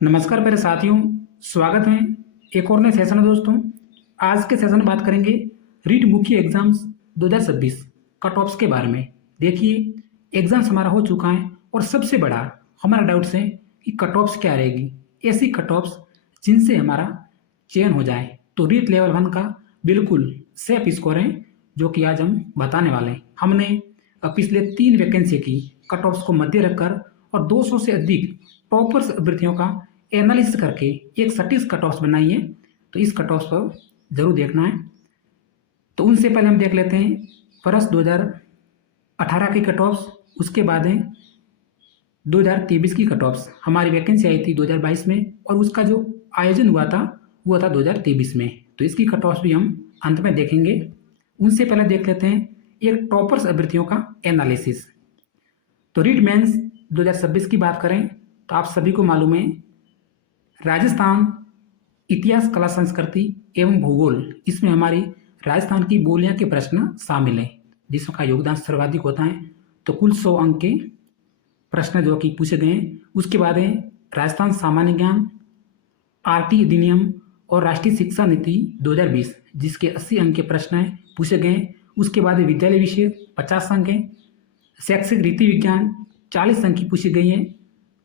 नमस्कार मेरे साथियों, स्वागत है एक और नए सेशन में। दोस्तों, आज के सेशन में बात करेंगे रीट मुख्य एग्जाम्स 2026 कट ऑफ्स के बारे में। देखिए, एग्जाम्स हमारा हो चुका है और सबसे बड़ा हमारा डाउट्स है कि कट ऑफ्स क्या रहेगी, ऐसी कट ऑफ्स जिनसे हमारा चयन हो जाए। तो रीट लेवल 1 का बिल्कुल सेफ स्कोर है जो कि आज हम बताने वाले हैं। हमने पिछले 3 वैकेंसी की कट ऑफ्स को मध्य रखकर और 200 से अधिक टॉपर्स अभ्यर्थियों का एनालिसिस करके एक सटीक कट ऑफ्स बनाई है। तो इस कट ऑफ्स पर जरूर देखना है। तो उनसे पहले हम देख लेते हैं वर्ष 2018 की कट ऑफ्स, उसके बाद है 2023 की कट ऑफ्स। हमारी वैकेंसी आई थी 2022 में और उसका जो आयोजन हुआ था 2023 में। तो इसकी कट ऑफ्स भी हम अंत में देखेंगे। उनसे पहले देख लेते हैं एक टॉपर्स अभ्यर्थियों का एनालिसिस। तो रीट मेंस 2026 की बात करें तो आप सभी को मालूम है राजस्थान इतिहास, कला, संस्कृति एवं भूगोल, इसमें हमारी राजस्थान की बोलियां के प्रश्न शामिल हैं जिसका योगदान सर्वाधिक होता है। तो कुल 100 अंक के प्रश्न जो कि पूछे गए हैं। उसके बाद है राजस्थान सामान्य ज्ञान, आरटी अधिनियम और राष्ट्रीय शिक्षा नीति 2020 जिसके 80 अंक के प्रश्न हैं पूछे गए हैं। उसके बाद विद्यालय विषय 50 अंक है। शैक्षिक रीति विज्ञान 40 अंक की पूछी गई है।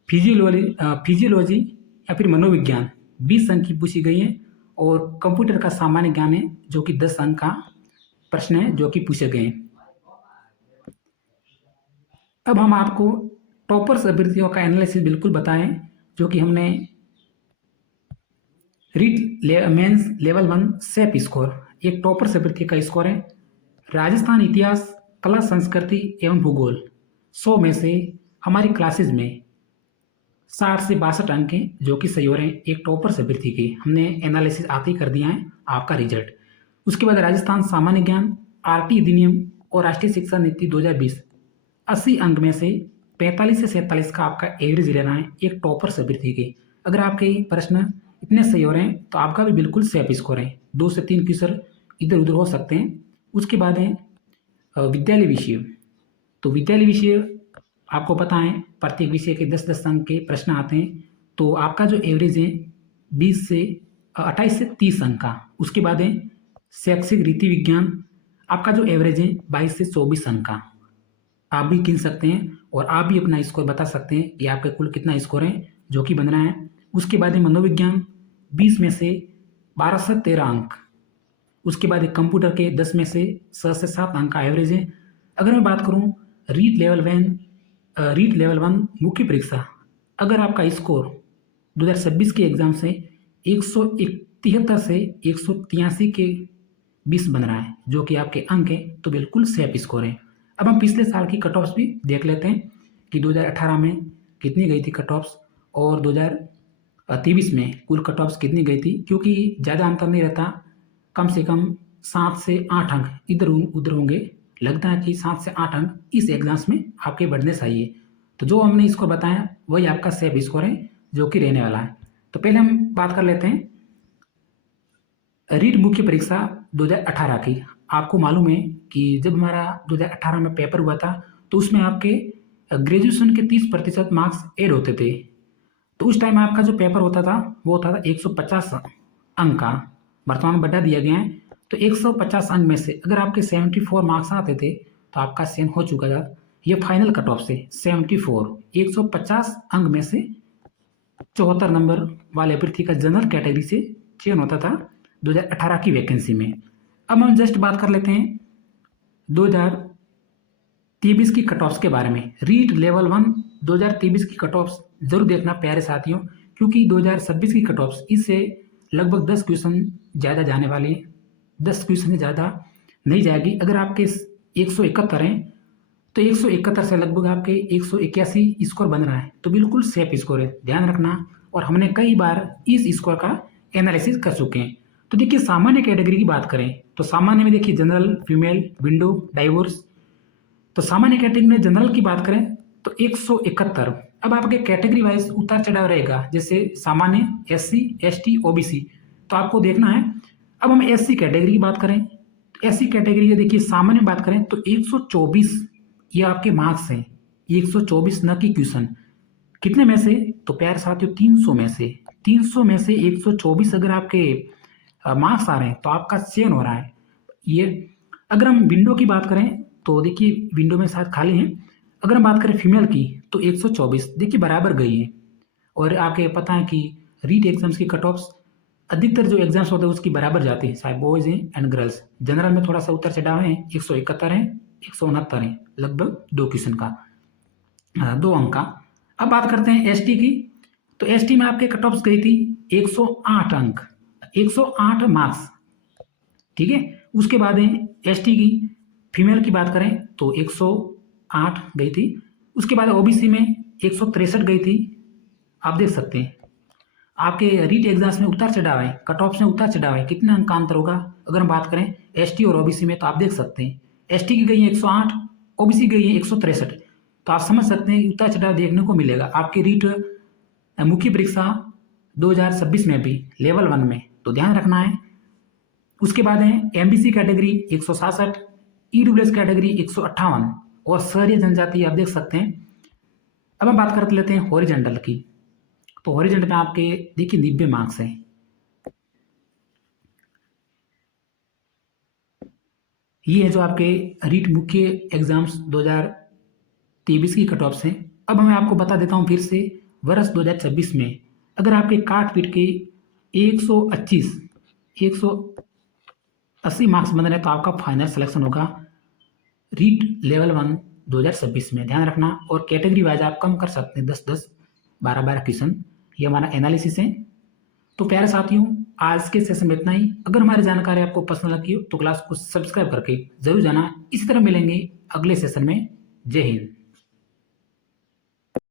फिजियोलॉजी या फिर मनोविज्ञान 20 अंक की पूछी गई है। और कंप्यूटर का सामान्य ज्ञान है जो कि 10 अंक का प्रश्न है जो कि पूछे गए हैं। अब हम आपको टॉपर्स अभ्यर्थियों का एनालिसिस बिल्कुल बताएं जो कि हमने REET mains level 1 safe score, एक टॉपर्स अभ्यर्थी का स्कोर है राजस्थान इतिहास, कला, संस्कृति एवं भूगोल। 100 में से हमारी क्लासेज में 60 से 62 अंक हैं जो कि सही हो रहे हैं एक टॉपर्स अभ्यर्थी के। हमने एनालिसिस आते ही कर दिया है आपका रिजल्ट। उसके बाद राजस्थान सामान्य ज्ञान, आरटी अधिनियम और राष्ट्रीय शिक्षा नीति 2020 80 अंक में से 45 से 47 का आपका एवरेज रहना है एक टॉपर्स अभ्यर्थी के। अगर आपके प्रश्न इतने सही हो रहे हैं तो आपका भी बिल्कुल सेफ स्कोर है। 2 से 3 क्वेश्चन इधर उधर हो सकते हैं। उसके बाद है विद्यालय विषय। तो विद्यालय विषय आपको पता है प्रत्येक विषय के 10-10 अंक के प्रश्न आते हैं। तो आपका जो एवरेज है 28 से 30 अंक का। उसके बाद है शैक्षिक रीति विज्ञान, आपका जो एवरेज है 22 से 24 अंक का। आप भी गिन सकते हैं और आप भी अपना स्कोर बता सकते हैं कि आपका कुल कितना स्कोर है जो कि बन रहा है। उसके बाद है मनोविज्ञान 20 में से 12 से 13 अंक। उसके बाद एक कंप्यूटर के 10 में से 6 से 7 अंक का एवरेज है। अगर मैं बात करूं रीट लेवल 1 मुख्य परीक्षा, अगर आपका स्कोर 2026 के एग्जाम से 171 से 183 के बीच बन रहा है जो कि आपके अंक है तो बिल्कुल सेफ स्कोर है। अब हम पिछले साल की कट ऑफ्स भी देख लेते हैं कि 2018 में कितनी गई थी कट ऑफ्स और 2023 में कुल कट ऑफ्स कितनी गई थी, क्योंकि ज़्यादा अंतर नहीं रहता, कम से कम 7 से 8 अंक इधर उधर होंगे। लगता है कि 7 से 8 अंक इस एग्जाम्स में आपके बढ़ने चाहिए। तो जो हमने स्कोर बताया वही आपका सेफ स्कोर है जो कि रहने वाला है। तो पहले हम बात कर लेते हैं रीट मुख्य परीक्षा 2018 की। आपको मालूम है कि जब हमारा 2018 में पेपर हुआ था तो उसमें आपके ग्रेजुएशन के 30% मार्क्स ऐड होते थे। तो उस टाइम आपका जो पेपर होता था वो होता था 150 अंक का। वर्तमान बढ़ा दिया गया है तो 150 अंक में से अगर आपके 74 मार्क्स आते थे तो आपका चयन हो चुका था। ये फाइनल कट ऑफ से 74 150 अंक में से 74 नंबर वाले अभ्यर्थी का जनरल कैटेगरी से चयन होता था 2018 की वैकेंसी में। अब हम जस्ट बात कर लेते हैं 2023 की कट ऑफ्स के बारे में। रीट लेवल 1 2023 की कट ऑफ्स जरूर देखना प्यारे साथियों, क्योंकि 2026 की कट ऑफ्स इससे लगभग 10 क्वेश्चन ज़्यादा जाने वाली है। 10 क्वेश्चन से ज़्यादा नहीं जाएगी। अगर आपके 171 हैं तो 171 से लगभग आपके 181 स्कोर बन रहा है तो बिल्कुल सेफ स्कोर है, ध्यान रखना। और हमने कई बार इस स्कोर का एनालिसिस कर चुके हैं। तो देखिए, सामान्य कैटेगरी की बात करें तो सामान्य में देखिए जनरल, फीमेल, विंडो, डाइवोर्स। तो सामान्य कैटेगरी में जनरल की बात करें तो 171। अब आपके कैटेगरी वाइज उतार चढ़ाव रहेगा, जैसे सामान्य, SC, ST, OBC। तो आपको देखना है। अब हम SC कैटेगरी की बात करें तो SC कैटेगरी के देखिए सामान्य बात करें तो 124 ये आपके मार्क्स हैं, 124 न कि क्वेश्चन। कितने में से? तो प्यारे साथियों 300 में से। 300 में से 124 अगर आपके मार्क्स आ रहे हैं तो आपका चयन हो रहा है। ये अगर हम विंडो की बात करें तो देखिए विंडो में शायद खाली है। अगर हम बात करें फीमेल की तो 124 देखिए बराबर गई है। और आपके पता है कि रीट एग्जाम्स की कट ऑफ्स अधिकतर जो एग्जाम्स होते हैं उसकी बराबर जाती है, चाहे बॉयज़ हैं एंड गर्ल्स। जनरल में थोड़ा सा उतर चढ़ाव है, 171 है, 169 है, लगभग 2 क्वेश्चन का, 2 अंक का। अब बात करते हैं एसटी की। तो एसटी में आपके कट ऑफ्स गई थी 108 अंक, 108 मार्क्स, ठीक है। उसके बाद है एसटी की फीमेल की बात करें तो 108 गई थी। उसके बाद ओबीसी में 163 गई थी। आप देख सकते हैं आपके रीट एग्जाम्स में उतार चढ़ाव है, कट ऑफ्स में उतार चढ़ाव है, कितने अंक का अंतर होगा अगर हम बात करें एसटी और ओबीसी में। तो आप देख सकते हैं एसटी की गई है 108, ओबीसी गई है 163। तो आप समझ सकते हैं उतार चढ़ाव देखने को मिलेगा आपकी रीट मुख्य परीक्षा 2026 में भी लेवल 1 में, तो ध्यान रखना है। उसके बाद है एमबीसी कैटेगरी 167, ईडब्ल्यूएस कैटेगरी 158 और शहरी जनजाति आप देख सकते हैं। अब हम बात कर लेते हैं हॉरिजॉन्टल की। तो हॉरिजॉन्टल में आपके देखिए 90 मार्क्स हैं। ये है जो आपके रीट मुख्य एग्जाम्स 2023 की कट ऑफ्स हैं। अब मैं आपको बता देता हूँ फिर से, वर्ष 2026 में अगर आपके काट पीट के 180 मार्क्स बन रहे हैं तो आपका फाइनल सिलेक्शन होगा रीट लेवल 1 2026 में, ध्यान रखना। और कैटेगरी वाइज आप कम कर सकते हैं 10-10, 12-12 क्वेश्चन। ये हमारा एनालिसिस है। तो प्यारे साथियों आज के सेशन में इतना ही। अगर हमारी जानकारी आपको पसंद लगी हो तो क्लास को सब्सक्राइब करके जरूर जाना। इसी तरह मिलेंगे अगले सेशन में। जय हिंद।